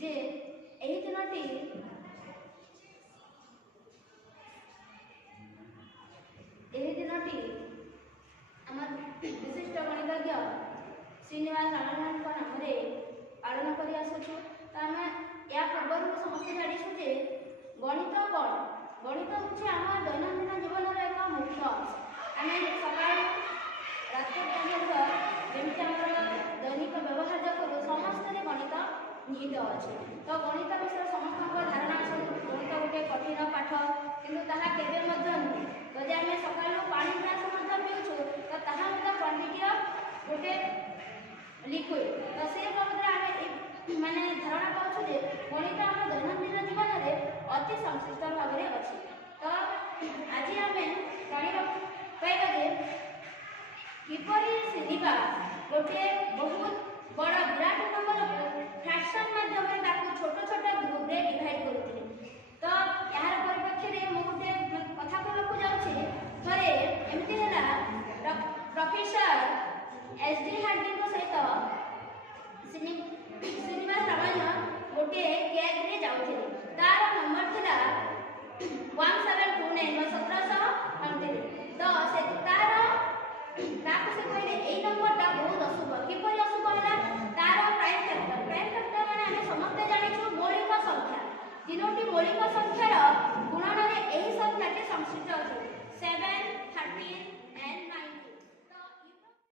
जे ଏହି ଦିନଟି आम विशिष्ट गणितज्ञ श्रीनिवास रामानुजन नाम पालन कर आसुचु। तो आम या पूर्व समस्त जाणीछु जे गणित कौन गणित हूँ आम दैनंदिन जीवन एक मुख्य आम सका रात जमी दैनिक व्यवहार करूँ समस्त गणित निहित अच्छे। तो गणित विषय समस्त धारणा गणित गोटे कठिन पाठ किंतु ताहा केबे नुहे जदि आम सका पानी ग्लास पीछू तो ताहा क्वांटिटी गोटे लिक्विड तो से बाबद आम माने धारणा पाचु जे गणित आम दैनंदिन जीवन में अति संश्लिष्ट भाव में अच्छी। तो आज आम जाना पाइबा जे किपरि श्रीनिवास गोटे बहुत बड़ विराट नंबर फ्रैक्शन माध्यम छोट छोट ग्रुप रे डिवाइड करुले। तो यार परिप्रेक्षी में मु गोटे कथा कहूँ जाऊँगी थरे एमती है प्रोफेसर एस डी हार्डी सहित